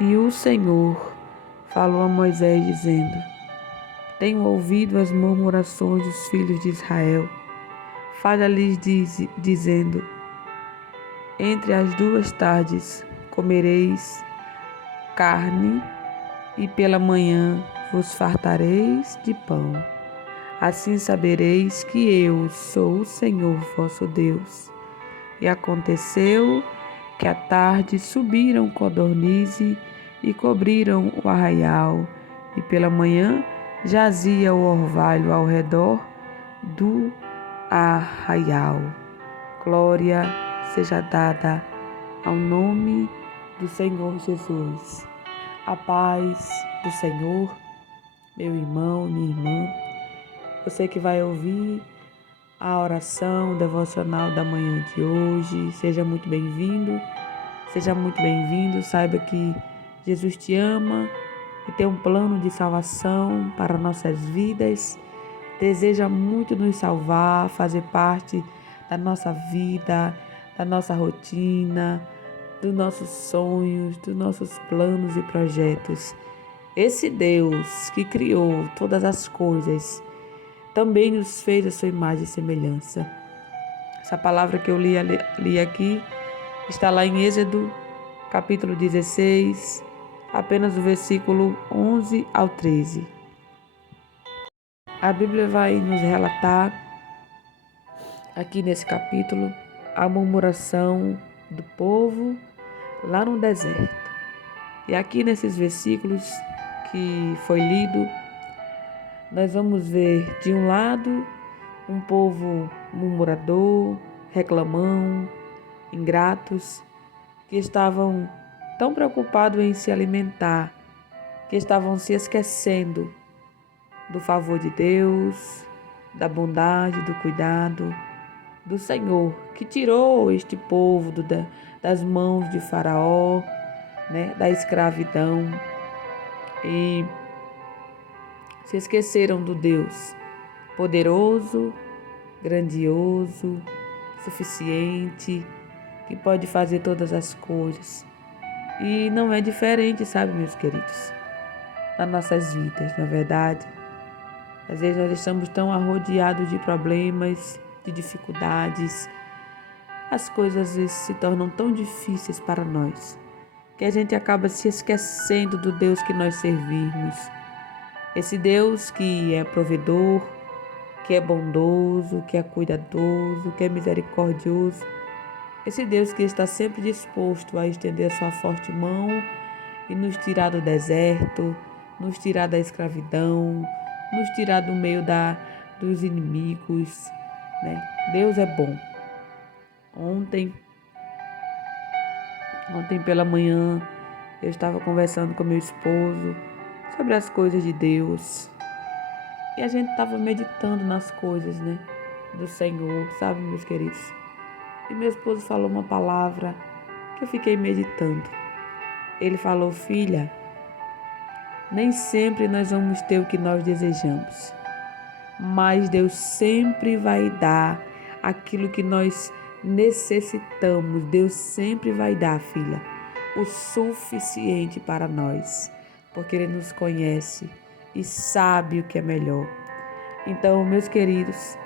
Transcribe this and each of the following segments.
E o Senhor falou a Moisés, dizendo: Tenho ouvido as murmurações dos filhos de Israel. Fala-lhes, dizendo: Entre as 2 tardes comereis carne, e pela manhã vos fartareis de pão. Assim sabereis que eu sou o Senhor vosso Deus. E aconteceu que à tarde subiram codornize e cobriram o arraial, e pela manhã jazia o orvalho ao redor do arraial. Glória seja dada ao nome do Senhor Jesus. A paz do Senhor, meu irmão, minha irmã, você que vai ouvir a oração devocional da manhã de hoje, seja muito bem-vindo, seja muito bem-vindo. Saiba que Jesus te ama e tem um plano de salvação para nossas vidas. Deseja muito nos salvar, fazer parte da nossa vida, da nossa rotina, dos nossos sonhos, dos nossos planos e projetos. Esse Deus que criou todas as coisas também nos fez a sua imagem e semelhança. Essa palavra que eu li aqui está lá em Êxodo, capítulo 16, apenas o versículo 11 ao 13. A Bíblia vai nos relatar, aqui nesse capítulo, a murmuração do povo lá no deserto. E aqui nesses versículos que foi lido, nós vamos ver, de um lado, um povo murmurador, reclamão, ingratos, que estavam tão preocupados em se alimentar, que estavam se esquecendo do favor de Deus, da bondade, do cuidado do Senhor, que tirou este povo das mãos de Faraó, da escravidão, e se esqueceram do Deus poderoso, grandioso, suficiente, que pode fazer todas as coisas. E não é diferente, sabe, meus queridos, nas nossas vidas, na verdade. Às vezes nós estamos tão arrodeados de problemas, de dificuldades. As coisas às vezes se tornam tão difíceis para nós, que a gente acaba se esquecendo do Deus que nós servimos. Esse Deus que é provedor, que é bondoso, que é cuidadoso, que é misericordioso. Esse Deus que está sempre disposto a estender a sua forte mão e nos tirar do deserto, nos tirar da escravidão, nos tirar do meio dos inimigos, Deus é bom. Ontem pela manhã, eu estava conversando com meu esposo sobre as coisas de Deus. E a gente estava meditando nas coisas, do Senhor, sabe, meus queridos? E meu esposo falou uma palavra que eu fiquei meditando. Ele falou: filha, nem sempre nós vamos ter o que nós desejamos, mas Deus sempre vai dar aquilo que nós necessitamos. Deus sempre vai dar, filha, o suficiente para nós, porque Ele nos conhece e sabe o que é melhor. Então, meus queridos,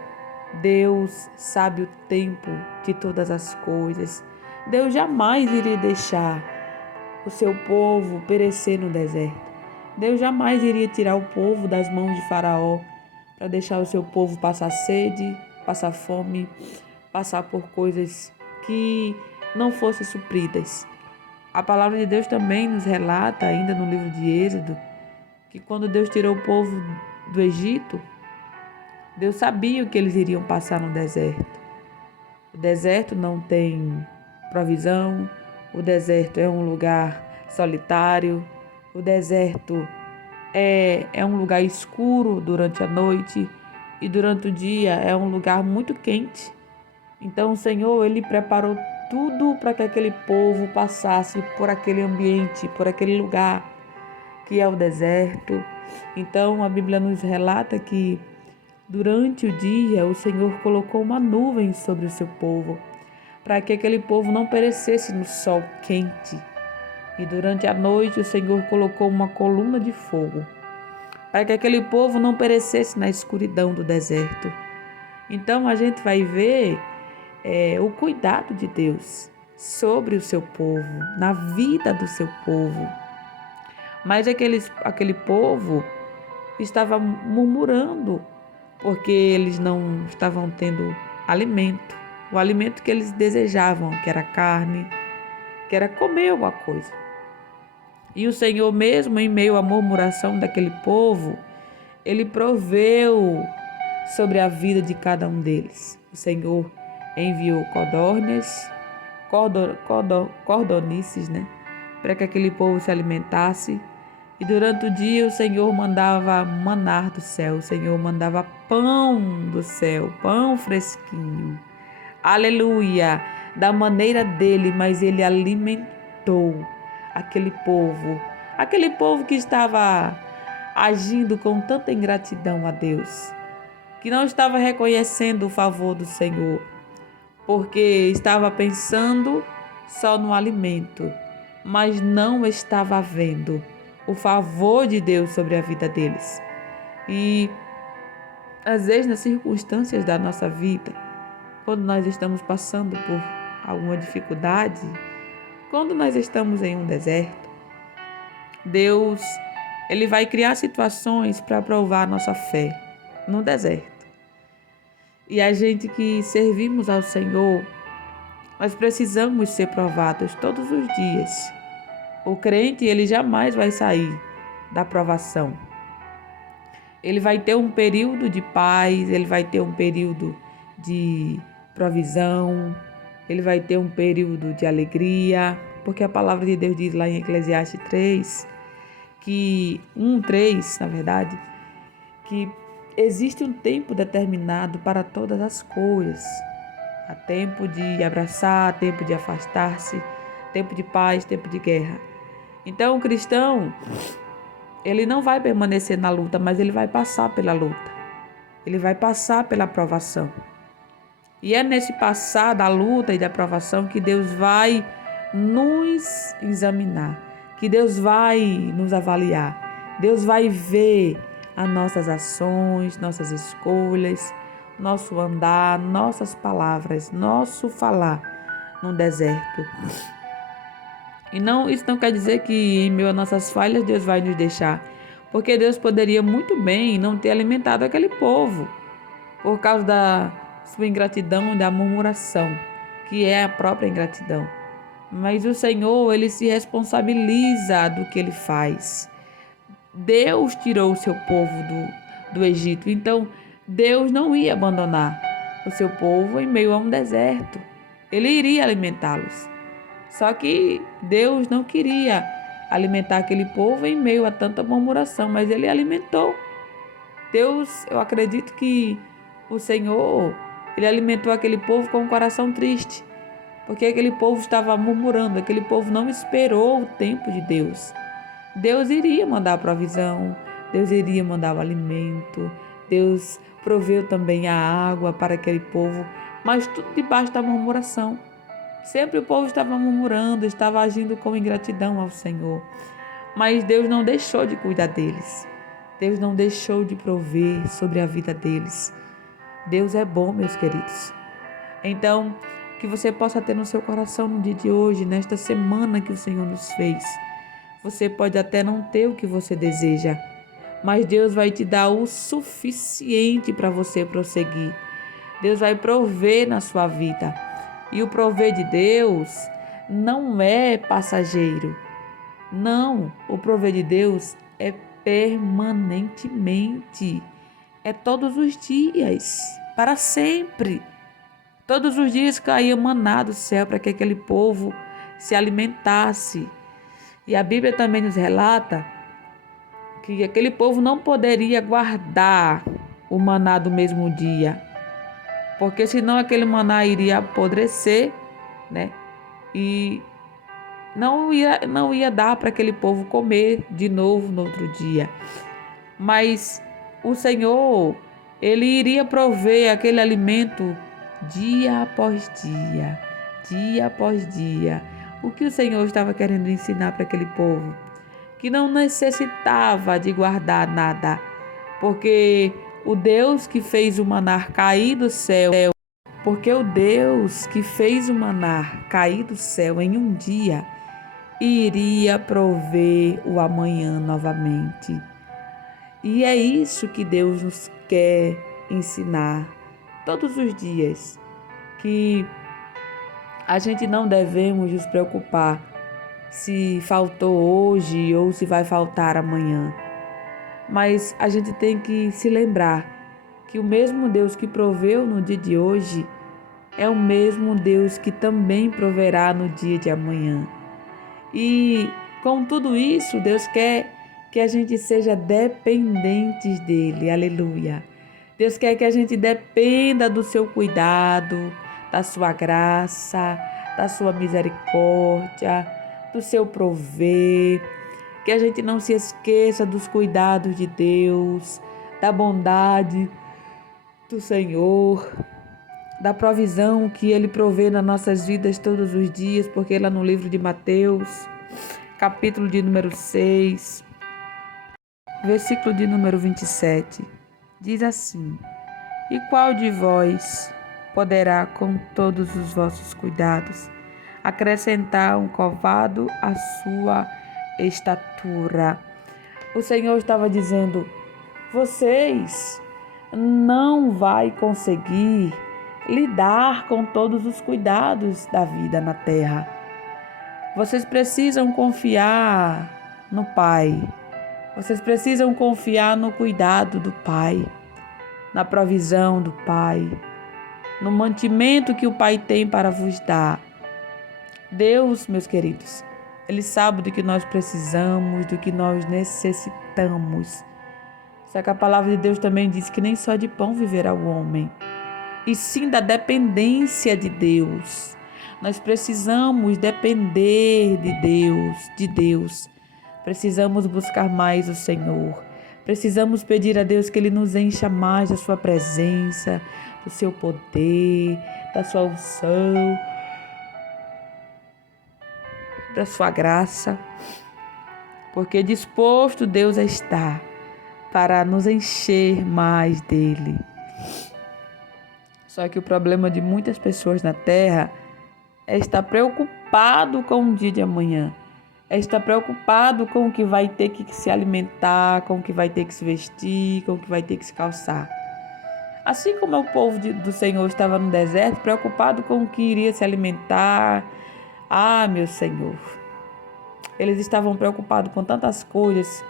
Deus sabe o tempo de todas as coisas. Deus jamais iria deixar o seu povo perecer no deserto. Deus jamais iria tirar o povo das mãos de Faraó para deixar o seu povo passar sede, passar fome, passar por coisas que não fossem supridas. A palavra de Deus também nos relata, ainda no livro de Êxodo, que quando Deus tirou o povo do Egito, Deus sabia o que eles iriam passar no deserto. O deserto não tem provisão, o deserto é um lugar solitário, o deserto é um lugar escuro durante a noite e durante o dia é um lugar muito quente. Então o Senhor, Ele preparou tudo para que aquele povo passasse por aquele ambiente, por aquele lugar que é o deserto. Então a Bíblia nos relata que durante o dia, o Senhor colocou uma nuvem sobre o seu povo, para que aquele povo não perecesse no sol quente. E durante a noite o Senhor colocou uma coluna de fogo para que aquele povo não perecesse na escuridão do deserto. Então a gente vai ver o cuidado de Deus sobre o seu povo, na vida do seu povo. Mas aquele povo estava murmurando porque eles não estavam tendo alimento, o alimento que eles desejavam, que era carne, que era comer alguma coisa. E o Senhor, mesmo em meio à murmuração daquele povo, Ele proveu sobre a vida de cada um deles. O Senhor enviou cordonices, para que aquele povo se alimentasse. E durante o dia o Senhor mandava manar do céu, o Senhor mandava pão do céu, pão fresquinho. Aleluia! Da maneira dele, mas ele alimentou aquele povo que estava agindo com tanta ingratidão a Deus, que não estava reconhecendo o favor do Senhor, porque estava pensando só no alimento, mas não estava vendo o favor de Deus sobre a vida deles. E às vezes nas circunstâncias da nossa vida, quando nós estamos passando por alguma dificuldade, quando nós estamos em um deserto, Deus, Ele vai criar situações para provar a nossa fé no deserto. E a gente que servimos ao Senhor, nós precisamos ser provados todos os dias. O crente, ele jamais vai sair da provação. Ele vai ter um período de paz, ele vai ter um período de provisão, ele vai ter um período de alegria, porque a palavra de Deus diz lá em Eclesiastes 3, que 1:3, na verdade, que existe um tempo determinado para todas as coisas. Há tempo de abraçar, tempo de afastar-se, tempo de paz, tempo de guerra. Então, o cristão, ele não vai permanecer na luta, mas ele vai passar pela luta. Ele vai passar pela provação. E é nesse passar da luta e da provação que Deus vai nos examinar, que Deus vai nos avaliar. Deus vai ver as nossas ações, nossas escolhas, nosso andar, nossas palavras, nosso falar no deserto. E isso não quer dizer que em meio às nossas falhas Deus vai nos deixar, porque Deus poderia muito bem não ter alimentado aquele povo por causa da sua ingratidão e da murmuração, que é a própria ingratidão. Mas o Senhor, Ele se responsabiliza do que Ele faz. Deus tirou o seu povo do Egito, então Deus não ia abandonar o seu povo em meio a um deserto. Ele iria alimentá-los. Só que Deus não queria alimentar aquele povo em meio a tanta murmuração, mas Ele alimentou. Deus, eu acredito que o Senhor, Ele alimentou aquele povo com um coração triste, porque aquele povo estava murmurando, aquele povo não esperou o tempo de Deus. Deus iria mandar a provisão, Deus iria mandar o alimento, Deus proveu também a água para aquele povo, mas tudo debaixo da murmuração. Sempre o povo estava murmurando, estava agindo com ingratidão ao Senhor. Mas Deus não deixou de cuidar deles. Deus não deixou de prover sobre a vida deles. Deus é bom, meus queridos. Então, que você possa ter no seu coração no dia de hoje, nesta semana que o Senhor nos fez. Você pode até não ter o que você deseja, mas Deus vai te dar o suficiente para você prosseguir. Deus vai prover na sua vida. E o prover de Deus não é passageiro. Não, o prover de Deus é permanentemente. É todos os dias, para sempre. Todos os dias caía maná do céu para que aquele povo se alimentasse. E a Bíblia também nos relata que aquele povo não poderia guardar o maná do mesmo dia, porque senão aquele maná iria apodrecer, E não ia dar para aquele povo comer de novo no outro dia. Mas o Senhor, Ele iria prover aquele alimento dia após dia, dia após dia. O que o Senhor estava querendo ensinar para aquele povo? Que não necessitava de guardar nada, porque o Deus que fez o maná cair do céu, porque o Deus que fez o maná cair do céu em um dia, iria prover o amanhã novamente. E é isso que Deus nos quer ensinar todos os dias, que a gente não devemos nos preocupar se faltou hoje ou se vai faltar amanhã. Mas a gente tem que se lembrar que o mesmo Deus que proveu no dia de hoje é o mesmo Deus que também proverá no dia de amanhã. E com tudo isso, Deus quer que a gente seja dependentes dele. Aleluia. Deus quer que a gente dependa do seu cuidado, da sua graça, da sua misericórdia, do seu prover. Que a gente não se esqueça dos cuidados de Deus, da bondade do Senhor, da provisão que Ele provê nas nossas vidas todos os dias, porque lá no livro de Mateus, capítulo de número 6, versículo de número 27, diz assim: E qual de vós poderá, com todos os vossos cuidados, acrescentar um covado à sua estatura? O Senhor estava dizendo: vocês não vai conseguir lidar com todos os cuidados da vida na terra. Vocês precisam confiar no Pai. Vocês precisam confiar no cuidado do Pai, na provisão do Pai, no mantimento que o Pai tem para vos dar. Deus, meus queridos, Ele sabe do que nós precisamos, do que nós necessitamos. Só que a palavra de Deus também diz que nem só de pão viverá o homem, e sim da dependência de Deus. Nós precisamos depender de Deus. Precisamos buscar mais o Senhor. Precisamos pedir a Deus que Ele nos encha mais da sua presença, do seu poder, da sua unção, da sua graça. Porque disposto Deus está para nos encher mais dele. Só que o problema de muitas pessoas na terra é estar preocupado com o dia de amanhã. É estar preocupado com o que vai ter que se alimentar, com o que vai ter que se vestir, com o que vai ter que se calçar. Assim como o povo do Senhor estava no deserto, preocupado com o que iria se alimentar. Ah, meu Senhor, eles estavam preocupados com tantas coisas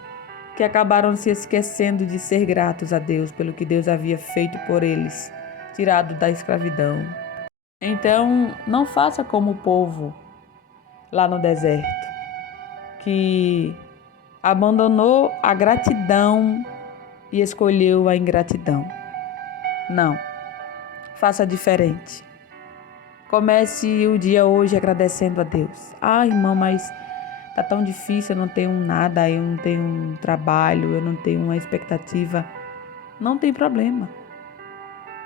que acabaram se esquecendo de ser gratos a Deus pelo que Deus havia feito por eles, tirado da escravidão. Então, não faça como o povo lá no deserto, que abandonou a gratidão e escolheu a ingratidão. Não, faça diferente. Comece o dia hoje agradecendo a Deus. Ah, irmã, mas tá tão difícil, eu não tenho nada, eu não tenho um trabalho, eu não tenho uma expectativa. Não tem problema.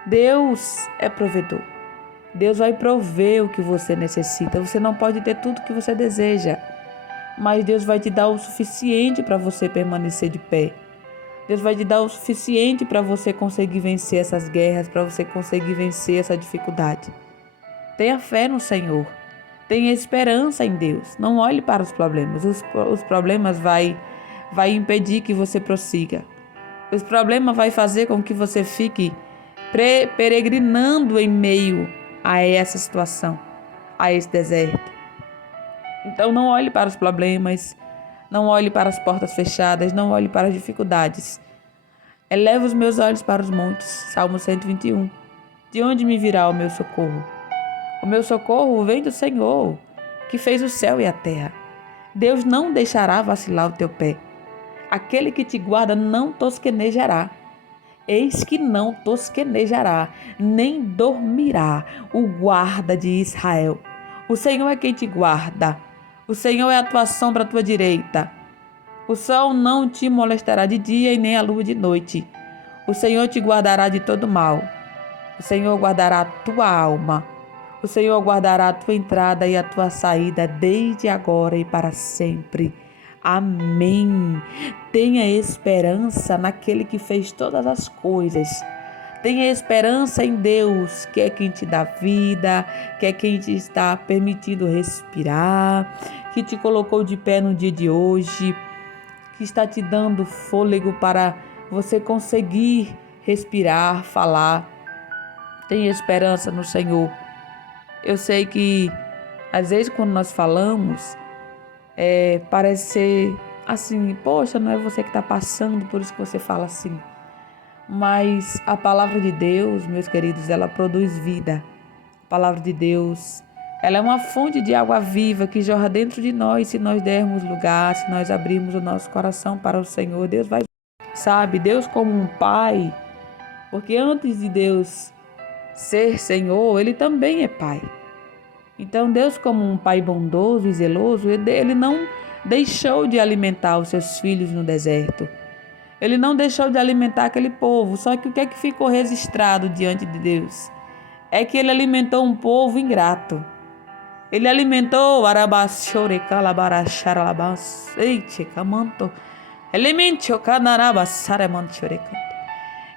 Deus é provedor. Deus vai prover o que você necessita. Você não pode ter tudo o que você deseja, mas Deus vai te dar o suficiente para você permanecer de pé. Deus vai te dar o suficiente para você conseguir vencer essas guerras, para você conseguir vencer essa dificuldade. Tenha fé no Senhor. Tenha esperança em Deus. Não olhe para os problemas. Os problemas vai impedir que você prossiga. Os problemas vai fazer com que você fique peregrinando em meio a essa situação, a esse deserto. Então não olhe para os problemas, não olhe para as portas fechadas, não olhe para as dificuldades. Eleva os meus olhos para os montes, Salmo 121. De onde me virá o meu socorro? O meu socorro vem do Senhor, que fez o céu e a terra. Deus não deixará vacilar o teu pé. Aquele que te guarda não tosquenejará. Eis que não tosquenejará, nem dormirá o guarda de Israel. O Senhor é quem te guarda. O Senhor é a tua sombra à tua direita. O sol não te molestará de dia e nem a lua de noite. O Senhor te guardará de todo mal. O Senhor guardará a tua alma. O Senhor guardará a tua entrada e a tua saída desde agora e para sempre. Amém. Tenha esperança naquele que fez todas as coisas. Tenha esperança em Deus, que é quem te dá vida, que é quem te está permitindo respirar, que te colocou de pé no dia de hoje, que está te dando fôlego para você conseguir respirar, falar. Tenha esperança no Senhor. Eu sei que às vezes quando nós falamos, parece ser assim, poxa, não é você que está passando, por isso que você fala assim. Mas a palavra de Deus, meus queridos, ela produz vida. A palavra de Deus, ela é uma fonte de água viva que jorra dentro de nós. Se nós dermos lugar, se nós abrirmos o nosso coração para o Senhor, Deus vai, sabe, Deus como um pai, porque antes de Deus ser Senhor, Ele também é Pai. Então Deus como um Pai bondoso e zeloso, Ele não deixou de alimentar os seus filhos no deserto. Ele não deixou de alimentar aquele povo, só que o que é que ficou registrado diante de Deus? É que ele alimentou um povo ingrato. Ele alimentou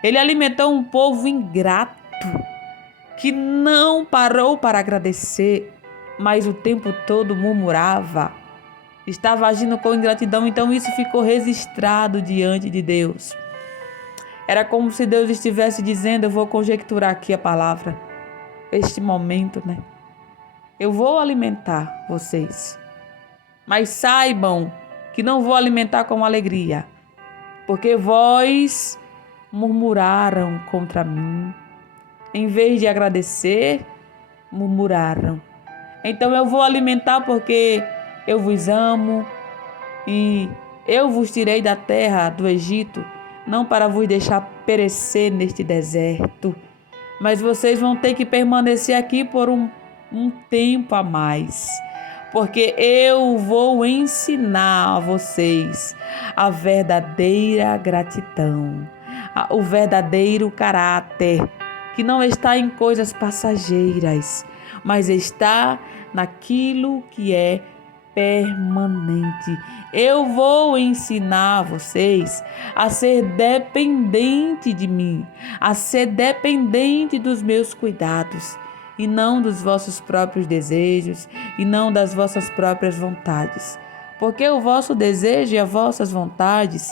ele alimentou um povo ingrato que não parou para agradecer, mas o tempo todo murmurava. Estava agindo com ingratidão, então isso ficou registrado diante de Deus. Era como se Deus estivesse dizendo, eu vou conjecturar aqui a palavra, este momento, né? Eu vou alimentar vocês, mas saibam que não vou alimentar com alegria, porque vós murmuraram contra mim. Em vez de agradecer, murmuraram. Então eu vou alimentar porque eu vos amo e eu vos tirei da terra do Egito, não para vos deixar perecer neste deserto, mas vocês vão ter que permanecer aqui por um tempo a mais, porque eu vou ensinar a vocês a verdadeira gratidão, o verdadeiro caráter, que não está em coisas passageiras, mas está naquilo que é permanente. Eu vou ensinar vocês a ser dependente de mim, a ser dependente dos meus cuidados e não dos vossos próprios desejos e não das vossas próprias vontades. Porque o vosso desejo e as vossas vontades,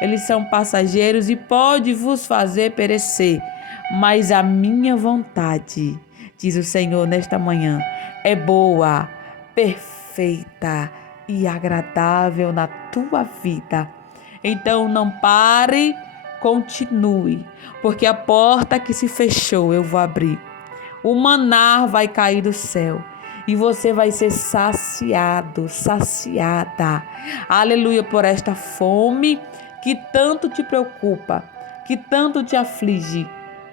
eles são passageiros e pode vos fazer perecer, mas a minha vontade, diz o Senhor nesta manhã, é boa, perfeita e agradável na tua vida. Então não pare, continue, porque a porta que se fechou eu vou abrir. O maná vai cair do céu e você vai ser saciado, saciada. Aleluia, por esta fome que tanto te preocupa, que tanto te aflige.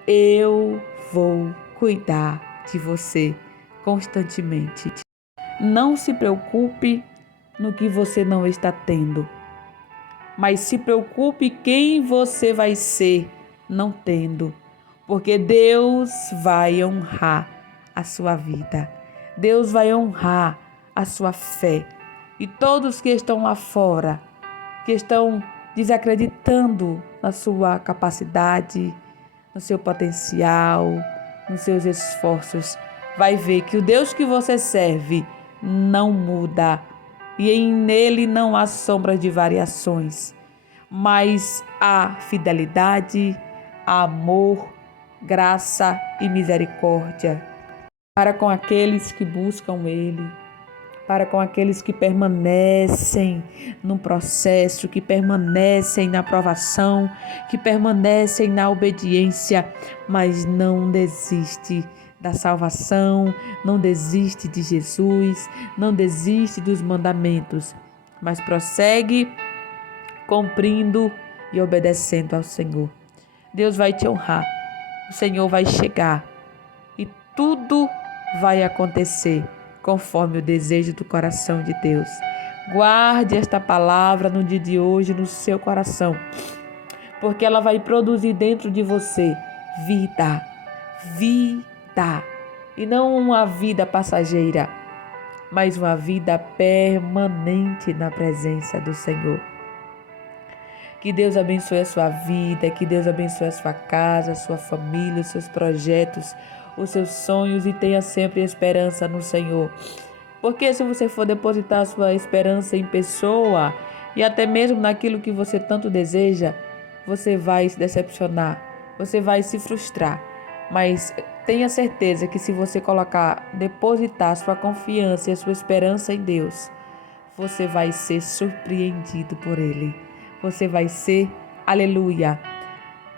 Eu vou cuidar de você constantemente. Não se preocupe no que você não está tendo, mas se preocupe quem você vai ser não tendo, porque Deus vai honrar a sua vida. Deus vai honrar a sua fé. E todos que estão lá fora, que estão desacreditando na sua capacidade, no seu potencial, nos seus esforços, vai ver que o Deus que você serve não muda e nele não há sombra de variações, mas há fidelidade, amor, graça e misericórdia para com aqueles que buscam Ele, para com aqueles que permanecem no processo, que permanecem na provação, que permanecem na obediência, mas não desiste da salvação, não desiste de Jesus, não desiste dos mandamentos, mas prossegue cumprindo e obedecendo ao Senhor. Deus vai te honrar, o Senhor vai chegar e tudo vai acontecer conforme o desejo do coração de Deus. Guarde esta palavra no dia de hoje no seu coração, porque ela vai produzir dentro de você vida, vida. e não uma vida passageira, mas uma vida permanente na presença do Senhor. Que Deus abençoe a sua vida, que Deus abençoe a sua casa, a sua família, os seus projetos, os seus sonhos, e tenha sempre esperança no Senhor. Porque se você for depositar a sua esperança em pessoa e até mesmo naquilo que você tanto deseja, você vai se decepcionar, você vai se frustrar. Mas tenha certeza que se você depositar sua confiança e a sua esperança em Deus, você vai ser surpreendido por Ele. Você vai ser, aleluia,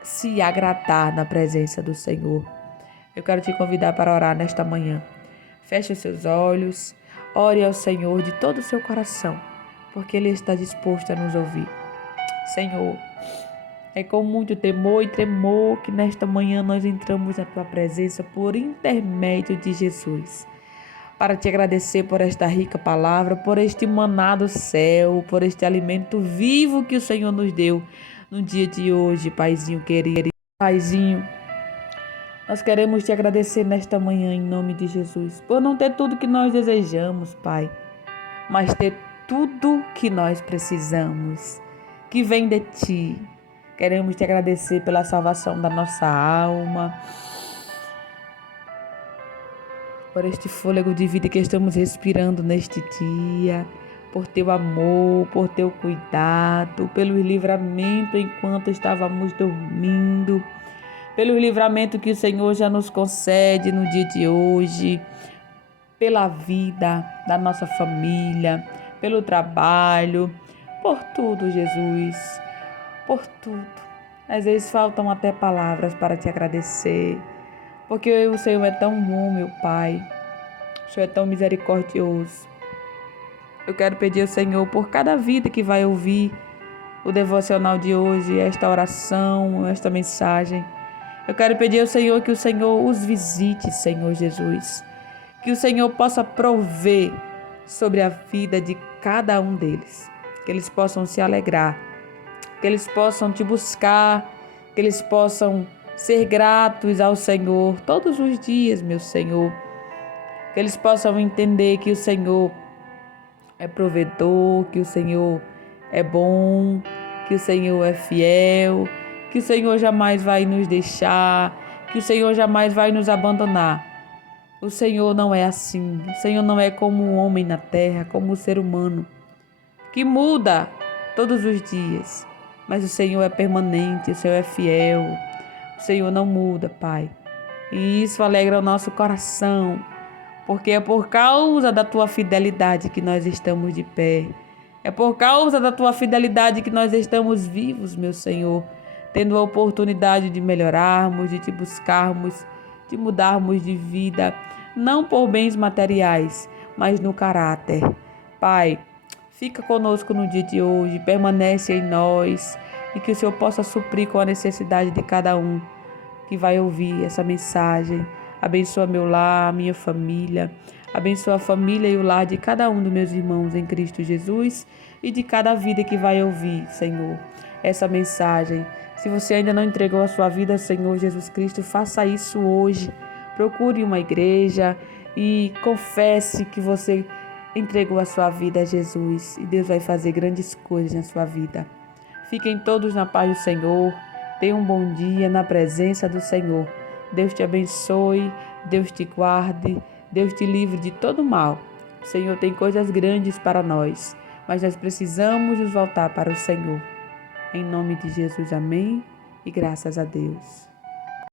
se agradar na presença do Senhor. Eu quero te convidar para orar nesta manhã. Feche os seus olhos, ore ao Senhor de todo o seu coração, porque Ele está disposto a nos ouvir. Senhor, é com muito temor e tremor que nesta manhã nós entramos na Tua presença por intermédio de Jesus, para te agradecer por esta rica palavra, por este maná do céu, por este alimento vivo que o Senhor nos deu no dia de hoje, Paizinho querido. Paizinho, nós queremos te agradecer nesta manhã em nome de Jesus, por não ter tudo que nós desejamos, Pai, mas ter tudo que nós precisamos, que vem de Ti. Queremos te agradecer pela salvação da nossa alma, por este fôlego de vida que estamos respirando neste dia, por teu amor, por teu cuidado, pelo livramento enquanto estávamos dormindo, pelo livramento que o Senhor já nos concede no dia de hoje, pela vida da nossa família, pelo trabalho, por tudo, Jesus, por tudo. Às vezes faltam até palavras para te agradecer, porque o Senhor é tão bom, meu Pai. O Senhor é tão misericordioso. Eu quero pedir ao Senhor por cada vida que vai ouvir o devocional de hoje, esta oração, esta mensagem. Eu quero pedir ao Senhor que o Senhor os visite, Senhor Jesus. Que o Senhor possa prover sobre a vida de cada um deles. Que eles possam se alegrar. Que eles possam te buscar. Que eles possam ser gratos ao Senhor todos os dias, meu Senhor. Que eles possam entender que o Senhor é provedor, que o Senhor é bom, que o Senhor é fiel, que o Senhor jamais vai nos deixar, que o Senhor jamais vai nos abandonar. O Senhor não é assim. O Senhor não é como um homem na terra, como o ser humano, que muda todos os dias. Mas o Senhor é permanente, o Senhor é fiel. O Senhor não muda, Pai. E isso alegra o nosso coração, porque é por causa da Tua fidelidade que nós estamos de pé. É por causa da Tua fidelidade que nós estamos vivos, meu Senhor, tendo a oportunidade de melhorarmos, de Te buscarmos, de mudarmos de vida, não por bens materiais, mas no caráter. Pai, fica conosco no dia de hoje, permanece em nós, e que o Senhor possa suprir com a necessidade de cada um que vai ouvir essa mensagem. Abençoa meu lar, minha família. Abençoa a família e o lar de cada um dos meus irmãos em Cristo Jesus e de cada vida que vai ouvir, Senhor, essa mensagem. Se você ainda não entregou a sua vida ao Senhor Jesus Cristo, faça isso hoje. Procure uma igreja e confesse que você entregou a sua vida a Jesus, e Deus vai fazer grandes coisas na sua vida. Fiquem todos na paz do Senhor. Tenham um bom dia na presença do Senhor. Deus te abençoe, Deus te guarde, Deus te livre de todo mal. O Senhor tem coisas grandes para nós, mas nós precisamos nos voltar para o Senhor. Em nome de Jesus, amém, e graças a Deus.